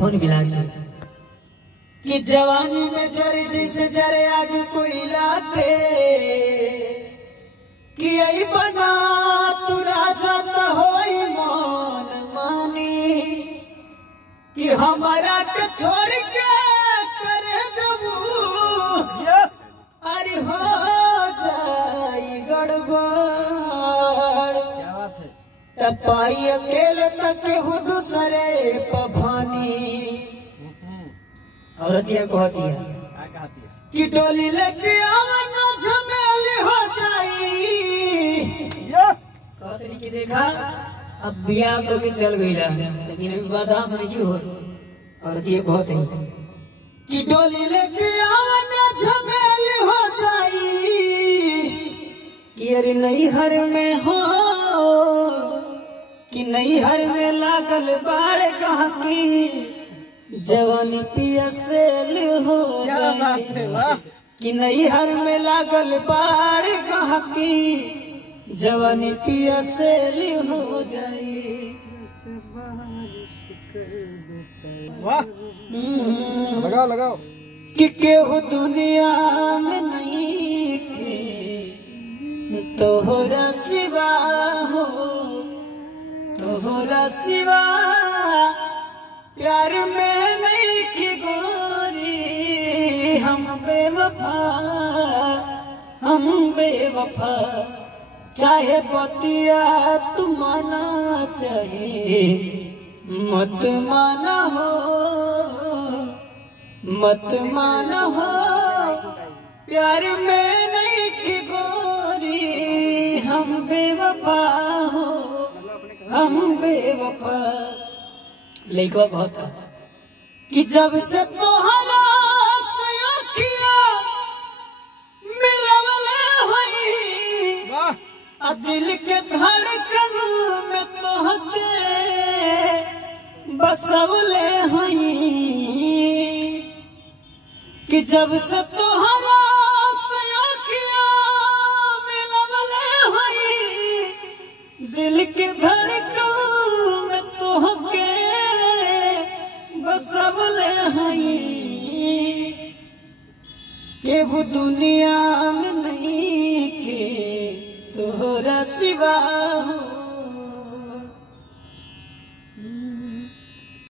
Phone मिला कि जवानी में जरे जैसे जरे आगे कोई लाते कि आई बना तू राजा तो होई मन मानी कि हमारा के छोड़ के करे जबू अरे हो जाई गड़बड़ तपाई अकेले तक हो दूसरे पभानी। औरतिया कहती है कि डोली लेके आवन झमेल हो जाई कहती कि देखा अब बियाह करके चल गई लेकिन अभी बर्दाश्त नहीं क्यों हो। औरतिया कहती है कि डोली लेके आवन झमेल हो जाई कि अरे नैहर में हो कि नैहर में लागल बाढ़ कहा की जवानी पियसेल हो जाए कि नैहर में लागल बाढ़ कहा की जवानी पियसेल हो जाए। लगाओ लगाओ कि केहू दुनिया में नहीं के तोहरा सिवा हो तोहरा सिवा प्यार में नहीं की गोरी हम बेवफा चाहे बतिया तू माना चाहे मत माना हो प्यार में नहीं की गोरी हम बेवफा हो हम बेवफा। लेकिन बहुत कि जब से तोहरा से अखियां मिलवले हई आ दिल के धड़कन में तोहके बसवले हई कि जब से तोहरा से अखियां मिलवले हई दिल के धड़कन में तोहके बसवले हई केहू दुनिया में नहीं के तोहरा सिवा हो।